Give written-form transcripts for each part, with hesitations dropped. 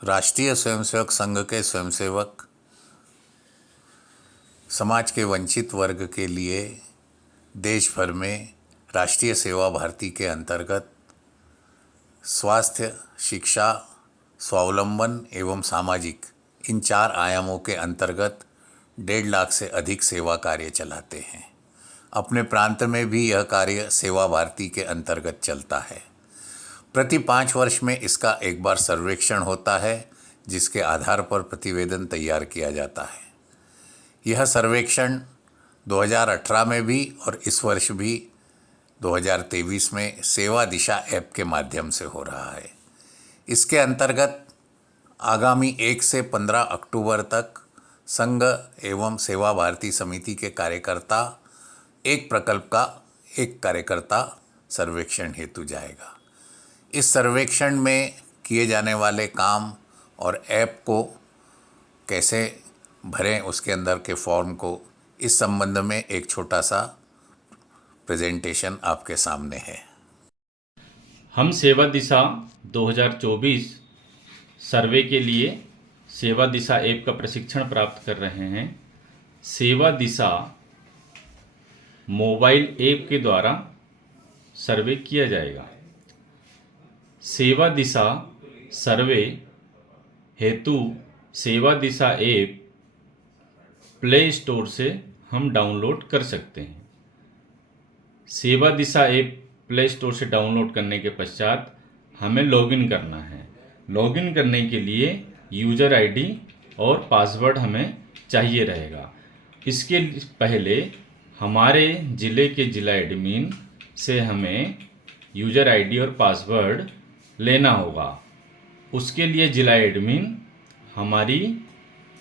राष्ट्रीय स्वयंसेवक संघ के स्वयंसेवक समाज के वंचित वर्ग के लिए देश भर में राष्ट्रीय सेवा भारती के अंतर्गत स्वास्थ्य, शिक्षा, स्वावलंबन एवं सामाजिक इन 4 आयामों के अंतर्गत 1.5 लाख से अधिक सेवा कार्य चलाते हैं। अपने प्रांत में भी यह कार्य सेवा भारती के अंतर्गत चलता है। प्रति 5 वर्ष में इसका एक बार सर्वेक्षण होता है, जिसके आधार पर प्रतिवेदन तैयार किया जाता है। यह सर्वेक्षण 2018 में भी और इस वर्ष भी 2023 में सेवा दिशा ऐप के माध्यम से हो रहा है। इसके अंतर्गत आगामी 1 से 15 अक्टूबर तक संघ एवं सेवा भारती समिति के कार्यकर्ता एक प्रकल्प का एक कार्यकर्ता सर्वेक्षण हेतु जाएगा। इस सर्वेक्षण में किए जाने वाले काम और ऐप को कैसे भरें, उसके अंदर के फॉर्म को, इस संबंध में एक छोटा सा प्रेजेंटेशन आपके सामने है। हम सेवा दिशा 2024 सर्वे के लिए सेवा दिशा ऐप का प्रशिक्षण प्राप्त कर रहे हैं। सेवा दिशा मोबाइल ऐप के द्वारा सर्वे किया जाएगा। सेवा दिशा सर्वे हेतु सेवा दिशा ऐप प्ले स्टोर से हम डाउनलोड कर सकते हैं। सेवा दिशा ऐप प्ले स्टोर से डाउनलोड करने के पश्चात हमें लॉगिन करना है। लॉगिन करने के लिए यूज़र आईडी और पासवर्ड हमें चाहिए रहेगा। इसके पहले हमारे ज़िले के ज़िला एडमिन से हमें यूज़र आईडी और पासवर्ड लेना होगा। उसके लिए ज़िला एडमिन हमारी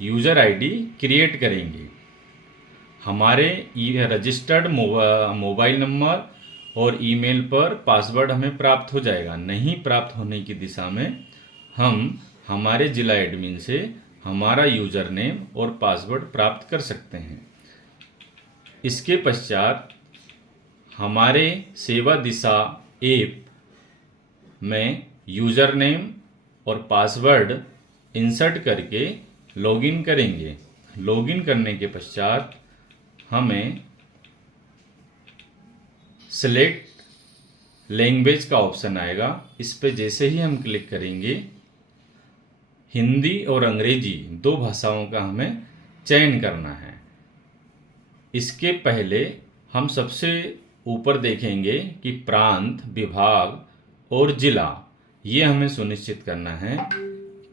यूज़र आईडी क्रिएट करेंगे। हमारे रजिस्टर्ड मोबाइल नंबर और ईमेल पर पासवर्ड हमें प्राप्त हो जाएगा। नहीं प्राप्त होने की दिशा में हम हमारे ज़िला एडमिन से हमारा यूज़र नेम और पासवर्ड प्राप्त कर सकते हैं। इसके पश्चात हमारे सेवा दिशा ऐप में यूज़र नेम और पासवर्ड इंसर्ट करके लॉगिन करेंगे। लॉगिन करने के पश्चात हमें सेलेक्ट लैंग्वेज का ऑप्शन आएगा। इस पे जैसे ही हम क्लिक करेंगे, हिंदी और अंग्रेजी 2 भाषाओं का हमें चयन करना है। इसके पहले हम सबसे ऊपर देखेंगे कि प्रांत, विभाग और जिला, ये हमें सुनिश्चित करना है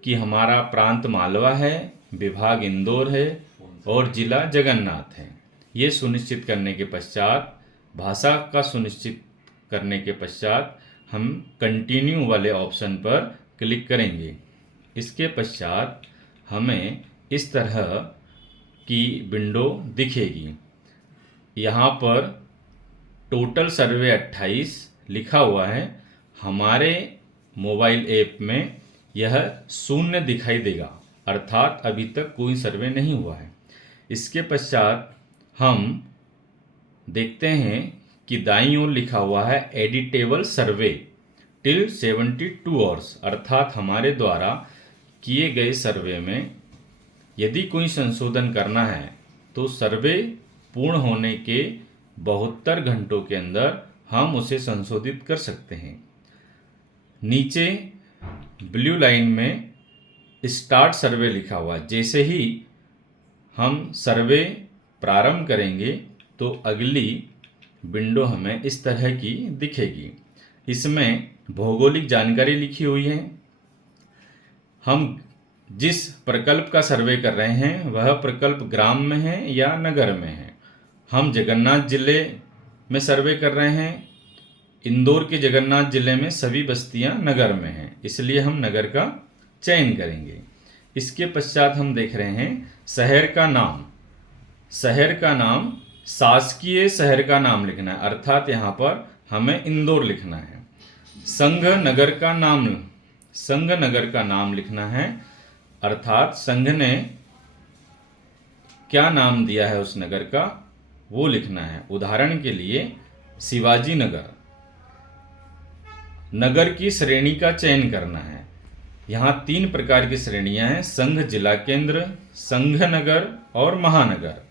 कि हमारा प्रांत मालवा है, विभाग इंदौर है और जिला जगन्नाथ है। ये सुनिश्चित करने के पश्चात, भाषा का सुनिश्चित करने के पश्चात हम कंटिन्यू वाले ऑप्शन पर क्लिक करेंगे। इसके पश्चात हमें इस तरह की विंडो दिखेगी। यहाँ पर टोटल सर्वे 28 लिखा हुआ है। हमारे मोबाइल ऐप में यह 0 दिखाई देगा, अर्थात अभी तक कोई सर्वे नहीं हुआ है। इसके पश्चात हम देखते हैं कि दाईं ओर लिखा हुआ है एडिटेबल सर्वे टिल 72 आवर्स, अर्थात हमारे द्वारा किए गए सर्वे में यदि कोई संशोधन करना है तो सर्वे पूर्ण होने के 72 घंटों के अंदर हम उसे संशोधित कर सकते हैं। नीचे ब्लू लाइन में स्टार्ट सर्वे लिखा हुआ है। जैसे ही हम सर्वे प्रारंभ करेंगे तो अगली विंडो हमें इस तरह की दिखेगी। इसमें भौगोलिक जानकारी लिखी हुई है। हम जिस प्रकल्प का सर्वे कर रहे हैं वह प्रकल्प ग्राम में है या नगर में है। हम जगन्नाथ जिले में सर्वे कर रहे हैं। इंदौर के जगन्नाथ जिले में सभी बस्तियां नगर में हैं, इसलिए हम नगर का चयन करेंगे। इसके पश्चात हम देख रहे हैं शहर का नाम। शहर का नाम शासकीय शहर का नाम लिखना है, अर्थात यहाँ पर हमें इंदौर लिखना है। संघ नगर का नाम लिखना है, अर्थात संघ ने क्या नाम दिया है उस नगर का वो लिखना है। उदाहरण के लिए शिवाजी नगर। नगर की श्रेणी का चयन करना है। यहाँ 3 प्रकार की श्रेणियां हैं: संघ जिला केंद्र, संघ नगर और महानगर।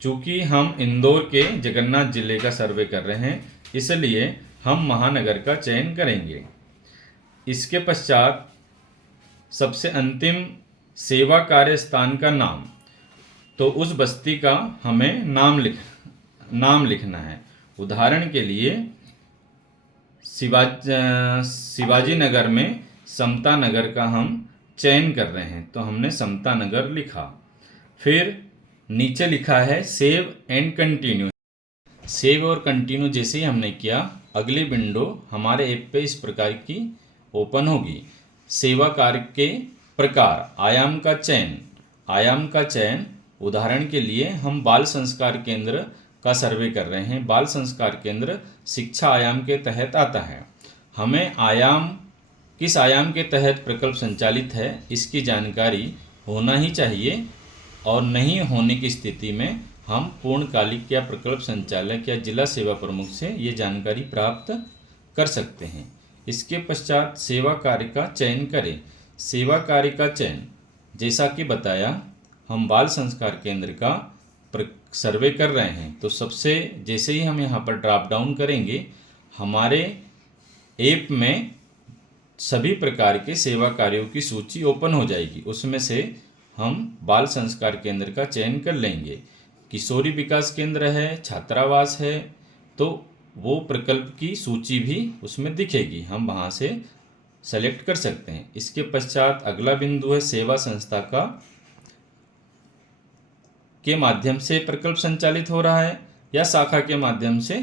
चूंकि हम इंदौर के जगन्नाथ जिले का सर्वे कर रहे हैं, इसलिए हम महानगर का चयन करेंगे। इसके पश्चात सबसे अंतिम सेवा कार्य स्थान का नाम, तो उस बस्ती का हमें नाम लिखना है। उदाहरण के लिए शिवाजी नगर में समता नगर का हम चयन कर रहे हैं, तो हमने समता नगर लिखा। फिर नीचे लिखा है सेव एंड कंटिन्यू। सेव और कंटिन्यू जैसे ही हमने किया, अगली विंडो हमारे ऐप पे इस प्रकार की ओपन होगी। सेवा कार्य के प्रकार, आयाम का चयन। उदाहरण के लिए हम बाल संस्कार केंद्र का सर्वे कर रहे हैं। बाल संस्कार केंद्र शिक्षा आयाम के तहत आता है। हमें किस आयाम के तहत प्रकल्प संचालित है, इसकी जानकारी होना ही चाहिए, और नहीं होने की स्थिति में हम पूर्णकालिक या प्रकल्प संचालक या जिला सेवा प्रमुख से ये जानकारी प्राप्त कर सकते हैं। इसके पश्चात सेवा कार्य का चयन करें। सेवा कार्य का चयन, जैसा कि बताया, हम बाल संस्कार केंद्र का सर्वे कर रहे हैं, तो सबसे जैसे ही हम यहाँ पर ड्रॉप डाउन करेंगे, हमारे ऐप में सभी प्रकार के सेवा कार्यों की सूची ओपन हो जाएगी। उसमें से हम बाल संस्कार केंद्र का चयन कर लेंगे। किशोरी विकास केंद्र है, छात्रावास है, तो वो प्रकल्प की सूची भी उसमें दिखेगी, हम वहाँ से सेलेक्ट कर सकते हैं। इसके पश्चात अगला बिंदु है सेवा संस्था के माध्यम से प्रकल्प संचालित हो रहा है या शाखा के माध्यम से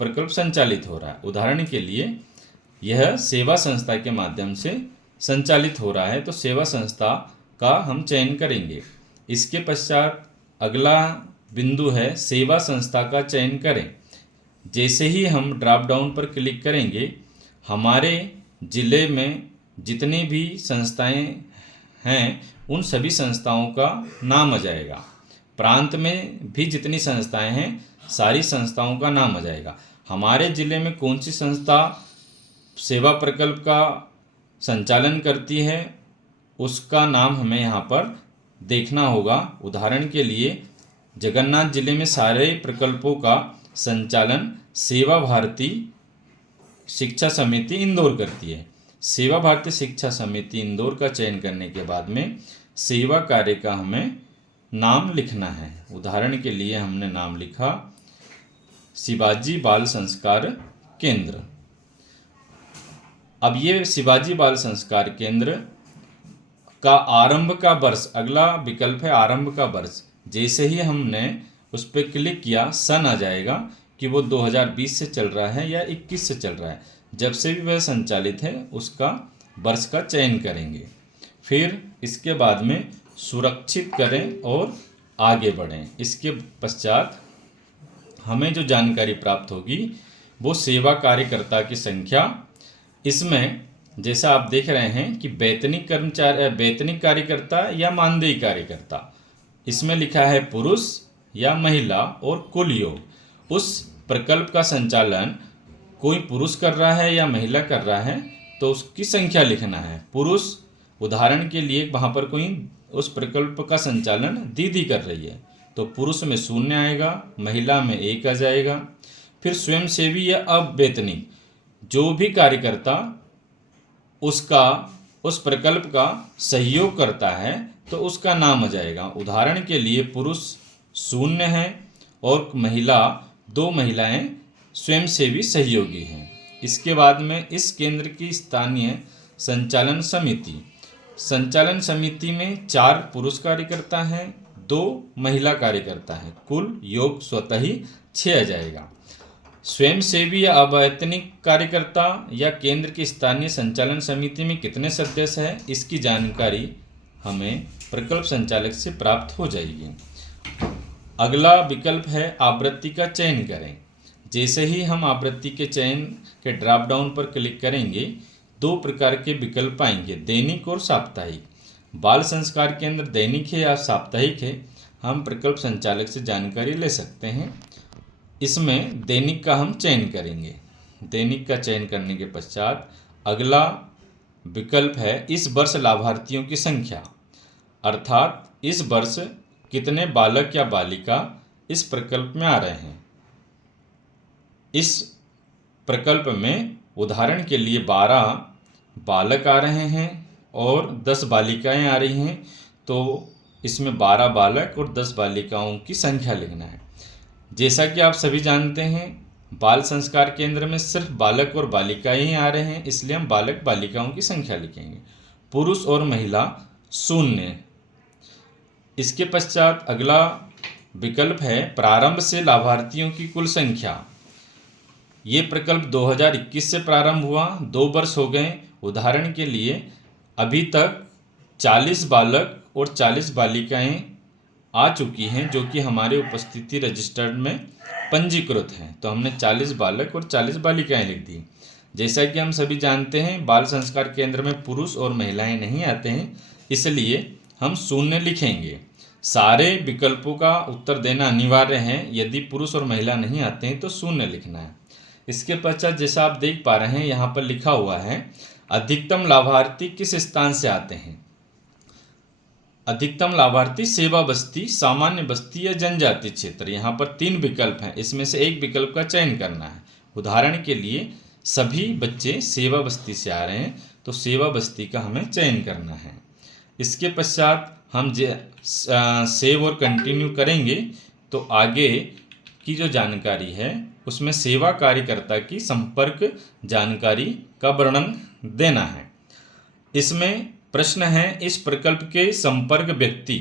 प्रकल्प संचालित हो रहा है। उदाहरण के लिए यह सेवा संस्था के माध्यम से संचालित हो रहा है, तो सेवा संस्था का हम चयन करेंगे। इसके पश्चात अगला बिंदु है सेवा संस्था का चयन करें। जैसे ही हम ड्रॉप डाउन पर क्लिक करेंगे, हमारे ज़िले में जितनी भी संस्थाएं हैं उन सभी संस्थाओं का नाम आ जाएगा। प्रांत में भी जितनी संस्थाएं हैं सारी संस्थाओं का नाम आ जाएगा। हमारे ज़िले में कौन सी संस्था सेवा प्रकल्प का संचालन करती है उसका नाम हमें यहाँ पर देखना होगा। उदाहरण के लिए जगन्नाथ जिले में सारे प्रकल्पों का संचालन सेवा भारती शिक्षा समिति इंदौर करती है। सेवा भारती शिक्षा समिति इंदौर का चयन करने के बाद में सेवा कार्य का हमें नाम लिखना है। उदाहरण के लिए हमने नाम लिखा शिवाजी बाल संस्कार केंद्र। अब ये शिवाजी बाल संस्कार केंद्र का आरंभ का वर्ष, अगला विकल्प है आरंभ का वर्ष। जैसे ही हमने उस पर क्लिक किया, सन आ जाएगा कि वो 2020 से चल रहा है या 21 से चल रहा है। जब से भी वह संचालित है उसका वर्ष का चयन करेंगे। फिर इसके बाद में सुरक्षित करें और आगे बढ़ें। इसके पश्चात हमें जो जानकारी प्राप्त होगी वो सेवा कार्यकर्ता की संख्या। इसमें जैसा आप देख रहे हैं कि वेतनिक कार्यकर्ता या मानदेय कार्यकर्ता, इसमें लिखा है पुरुष या महिला और कुल योग। उस प्रकल्प का संचालन कोई पुरुष कर रहा है या महिला कर रहा है तो उसकी संख्या लिखना है। पुरुष, उदाहरण के लिए वहाँ पर कोई उस प्रकल्प का संचालन दीदी कर रही है तो पुरुष में 0 आएगा, महिला में 1 आ जाएगा। फिर स्वयंसेवी या अवेतनिक जो भी कार्यकर्ता उस प्रकल्प का सहयोग करता है तो उसका नाम आ जाएगा। उदाहरण के लिए पुरुष 0 है और महिला 2 महिलाएं स्वयंसेवी सहयोगी हैं। इसके बाद में इस केंद्र की स्थानीय संचालन समिति में 4 पुरुष कार्यकर्ता हैं, 2 महिला कार्यकर्ता हैं, कुल योग स्वतः ही 6 आ जाएगा। स्वयंसेवी या अवैतनिक कार्यकर्ता या केंद्र की स्थानीय संचालन समिति में कितने सदस्य हैं इसकी जानकारी हमें प्रकल्प संचालक से प्राप्त हो जाएगी। अगला विकल्प है आवृत्ति का चयन करें। जैसे ही हम आवृत्ति के चयन के ड्रॉप डाउन पर क्लिक करेंगे 2 प्रकार के विकल्प आएंगे, दैनिक और साप्ताहिक। बाल संस्कार केंद्र दैनिक है या साप्ताहिक है, हम प्रकल्प संचालक से जानकारी ले सकते हैं। इसमें दैनिक का हम चयन करेंगे। दैनिक का चयन करने के पश्चात अगला विकल्प है इस वर्ष लाभार्थियों की संख्या, अर्थात इस वर्ष कितने बालक या बालिका इस प्रकल्प में आ रहे हैं। इस प्रकल्प में उदाहरण के लिए 12 बालक आ रहे हैं और 10 बालिकाएं आ रही हैं, तो इसमें 12 बालक और 10 बालिकाओं की संख्या लिखना है। जैसा कि आप सभी जानते हैं, बाल संस्कार केंद्र में सिर्फ बालक और बालिकाएं ही आ रहे हैं, इसलिए हम बालक बालिकाओं की संख्या लिखेंगे। पुरुष और महिला 0। इसके पश्चात अगला विकल्प है प्रारंभ से लाभार्थियों की कुल संख्या। ये प्रकल्प 2021 से प्रारंभ हुआ, 2 वर्ष हो गए। उदाहरण के लिए अभी तक 40 बालक और 40 बालिकाएं आ चुकी हैं जो कि हमारे उपस्थिति रजिस्टर्ड में पंजीकृत हैं, तो हमने 40 बालक और 40 बालिकाएं लिख दी। जैसा कि हम सभी जानते हैं, बाल संस्कार केंद्र में पुरुष और महिलाएं नहीं आते हैं, इसलिए हम 0 लिखेंगे। सारे विकल्पों का उत्तर देना अनिवार्य है, यदि पुरुष और महिला नहीं आते हैं तो 0 लिखना है। इसके पश्चात जैसा आप देख पा रहे हैं यहाँ पर लिखा हुआ है अधिकतम लाभार्थी किस स्थान से आते हैं। अधिकतम लाभार्थी सेवा बस्ती, सामान्य बस्ती या जनजाति क्षेत्र। यहाँ पर 3 विकल्प हैं, इसमें से एक विकल्प का चयन करना है। उदाहरण के लिए सभी बच्चे सेवा बस्ती से आ रहे हैं, तो सेवा बस्ती का हमें चयन करना है। इसके पश्चात हम सेव और कंटिन्यू करेंगे तो आगे की जो जानकारी है उसमें सेवा कार्यकर्ता की संपर्क जानकारी का वर्णन देना है। इसमें प्रश्न है इस प्रकल्प के संपर्क व्यक्ति,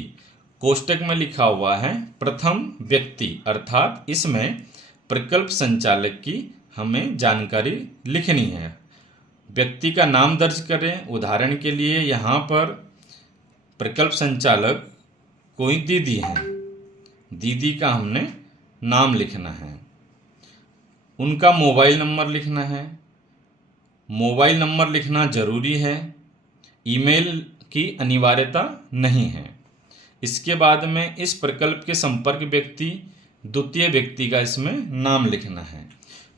कोष्टक में लिखा हुआ है प्रथम व्यक्ति, अर्थात इसमें प्रकल्प संचालक की हमें जानकारी लिखनी है। व्यक्ति का नाम दर्ज करें। उदाहरण के लिए यहाँ पर प्रकल्प संचालक कोई दीदी हैं, दीदी का हमने नाम लिखना है। उनका मोबाइल नंबर लिखना है। मोबाइल नंबर लिखना जरूरी है, ईमेल की अनिवार्यता नहीं है। इसके बाद में इस प्रकल्प के संपर्क व्यक्ति द्वितीय व्यक्ति का इसमें नाम लिखना है।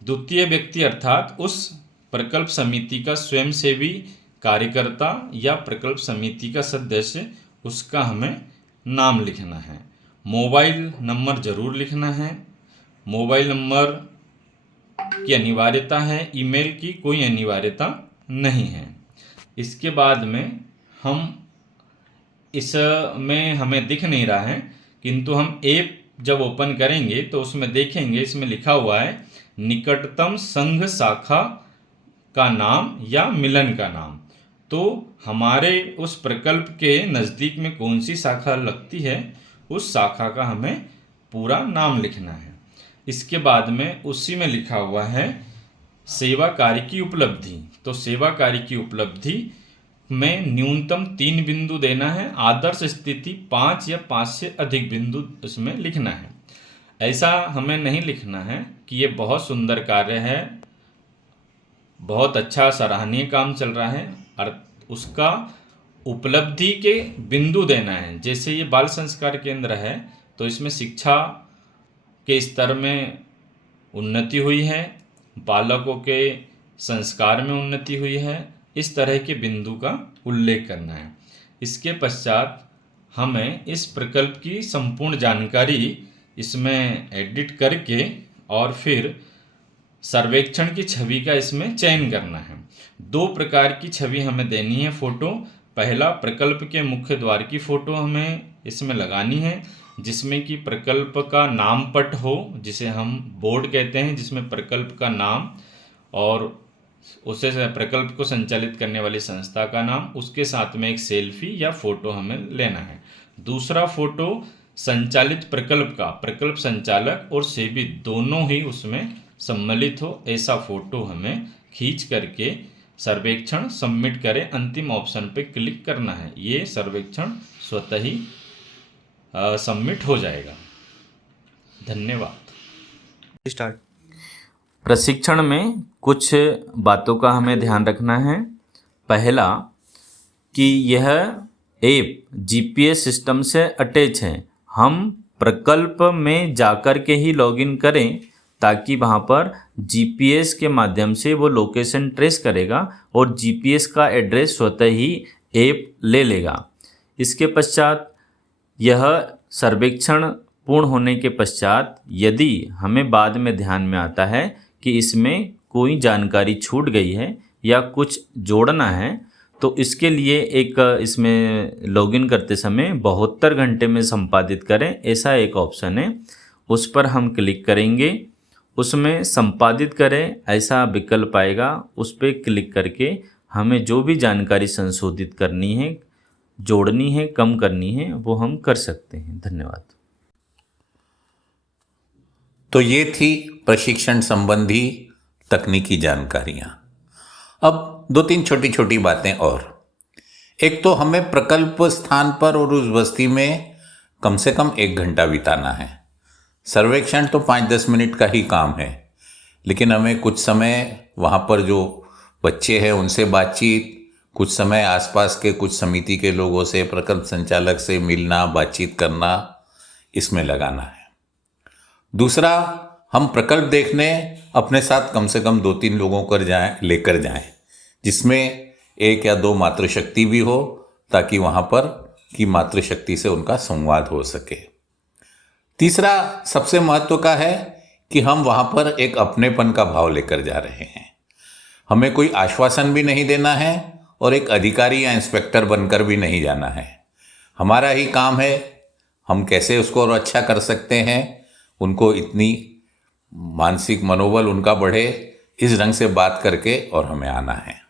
द्वितीय व्यक्ति अर्थात उस प्रकल्प समिति का स्वयंसेवी कार्यकर्ता या प्रकल्प समिति का सदस्य, उसका हमें नाम लिखना है। मोबाइल नंबर जरूर लिखना है। मोबाइल नंबर की अनिवार्यता है, ईमेल की कोई अनिवार्यता नहीं है। इसके बाद में इसमें हमें दिख नहीं रहा है, किंतु हम ऐप जब ओपन करेंगे तो उसमें देखेंगे, इसमें लिखा हुआ है निकटतम संघ शाखा का नाम या मिलन का नाम। तो हमारे उस प्रकल्प के नज़दीक में कौन सी शाखा लगती है, उस शाखा का हमें पूरा नाम लिखना है। इसके बाद में उसी में लिखा हुआ है सेवा कार्य की उपलब्धि। तो सेवा कार्य की उपलब्धि में न्यूनतम 3 बिंदु देना है, आदर्श स्थिति 5 या 5 से अधिक बिंदु इसमें लिखना है। ऐसा हमें नहीं लिखना है कि ये बहुत सुंदर कार्य है, बहुत अच्छा सराहनीय काम चल रहा है, और उसका उपलब्धि के बिंदु देना है। जैसे ये बाल संस्कार केंद्र है तो इसमें शिक्षा के स्तर में उन्नति हुई है, बालकों के संस्कार में उन्नति हुई है, इस तरह के बिंदु का उल्लेख करना है। इसके पश्चात हमें इस प्रकल्प की संपूर्ण जानकारी इसमें एडिट करके और फिर सर्वेक्षण की छवि का इसमें चयन करना है। 2 प्रकार की छवि हमें देनी है फोटो। पहला, प्रकल्प के मुख्य द्वार की फोटो हमें इसमें लगानी है, जिसमें कि प्रकल्प का नाम पट हो, जिसे हम बोर्ड कहते हैं, जिसमें प्रकल्प का नाम और उसे प्रकल्प को संचालित करने वाली संस्था का नाम, उसके साथ में एक सेल्फी या फोटो हमें लेना है। दूसरा फोटो संचालित प्रकल्प का, प्रकल्प संचालक और सेवी दोनों ही उसमें सम्मिलित हो, ऐसा फोटो हमें खींच करके सर्वेक्षण सबमिट करें। अंतिम ऑप्शन पे क्लिक करना है, ये सर्वेक्षण स्वतः ही सबमिट हो जाएगा। धन्यवाद। स्टार्ट। प्रशिक्षण में कुछ बातों का हमें ध्यान रखना है। पहला कि यह ऐप जीपीएस सिस्टम से अटैच है। हम प्रकल्प में जाकर के ही लॉगिन करें ताकि वहाँ पर जीपीएस के माध्यम से वो लोकेशन ट्रेस करेगा और जीपीएस का एड्रेस स्वतः ही ऐप ले लेगा। इसके पश्चात यह सर्वेक्षण पूर्ण होने के पश्चात यदि हमें बाद में ध्यान में आता है कि इसमें कोई जानकारी छूट गई है या कुछ जोड़ना है, तो इसके लिए एक इसमें लॉगिन करते समय 72 घंटे में संपादित करें ऐसा एक ऑप्शन है, उस पर हम क्लिक करेंगे। उसमें संपादित करें ऐसा विकल्प आएगा, उस पर क्लिक करके हमें जो भी जानकारी संशोधित करनी है, जोड़नी है, कम करनी है, वो हम कर सकते हैं। धन्यवाद। तो ये थी प्रशिक्षण संबंधी तकनीकी जानकारियां। अब 2-3 छोटी छोटी बातें और। एक तो हमें प्रकल्प स्थान पर और उस बस्ती में कम से कम 1 घंटा बिताना है। सर्वेक्षण तो 5-10 मिनट का ही काम है, लेकिन हमें कुछ समय वहाँ पर जो बच्चे हैं उनसे बातचीत, कुछ समय आसपास के कुछ समिति के लोगों से, प्रकल्प संचालक से मिलना, बातचीत करना, इसमें लगाना है। दूसरा, हम प्रकल्प देखने अपने साथ कम से कम 2-3 लोगों को लेकर जाएं, जिसमें 1 या 2 मातृशक्ति भी हो, ताकि वहाँ पर की मातृशक्ति से उनका संवाद हो सके। तीसरा सबसे महत्व का है कि हम वहाँ पर एक अपनेपन का भाव लेकर जा रहे हैं। हमें कोई आश्वासन भी नहीं देना है और एक अधिकारी या इंस्पेक्टर बनकर भी नहीं जाना है। हमारा ही काम है, हम कैसे उसको और अच्छा कर सकते हैं, उनको इतनी मानसिक मनोबल उनका बढ़े, इस ढंग से बात करके और हमें आना है।